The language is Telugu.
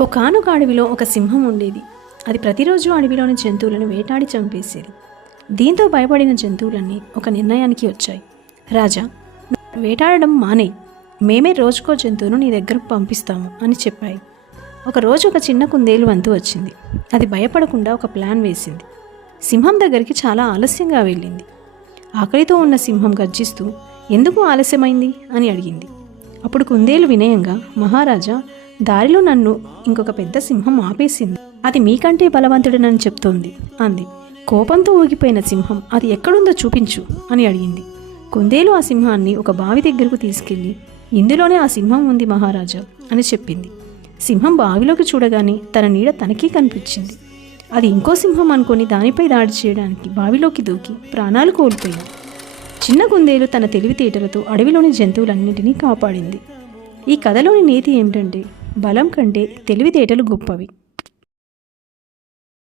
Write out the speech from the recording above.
ఒకానొక అడవిలో ఒక సింహం ఉండేది. అది ప్రతిరోజు అడవిలోని జంతువులను వేటాడి చంపేసేది. దీంతో భయపడిన జంతువులన్నీ ఒక నిర్ణయానికి వచ్చాయి. రాజా, వేటాడడం మానేయి, మేమే రోజుకో జంతువును నీ దగ్గరకు పంపిస్తాము అని చెప్పాయి. ఒకరోజు ఒక చిన్న కుందేలు వంతు వచ్చింది. అది భయపడకుండా ఒక ప్లాన్ వేసింది. సింహం దగ్గరికి చాలా ఆలస్యంగా వెళ్ళింది. ఆకలితో ఉన్న సింహం గర్జిస్తూ ఎందుకు ఆలస్యమైంది అని అడిగింది. అప్పుడు కుందేలు వినయంగా, మహారాజా, దారిలో నన్ను ఇంకొక పెద్ద సింహం ఆపేసింది. అది మీకంటే బలవంతుడనని చెప్తోంది అంది. కోపంతో ఊగిపోయిన సింహం, అది ఎక్కడుందో చూపించు అని అడిగింది. కుందేలు ఆ సింహాన్ని ఒక బావి దగ్గరకు తీసుకెళ్లి, ఇందులోనే ఆ సింహం ఉంది మహారాజా అని చెప్పింది. సింహం బావిలోకి చూడగానే తన నీడ తనకీ కనిపించింది. అది ఇంకో సింహం అనుకొని దానిపై దాడి చేయడానికి బావిలోకి దూకి ప్రాణాలు కోల్పోయింది. చిన్న కుందేలు తన తెలివితేటలతో అడవిలోని జంతువులన్నింటినీ కాపాడింది. ఈ కథలోని నీతి ఏమిటంటే, బలం కంటే తెలివితేటలు గొప్పవి.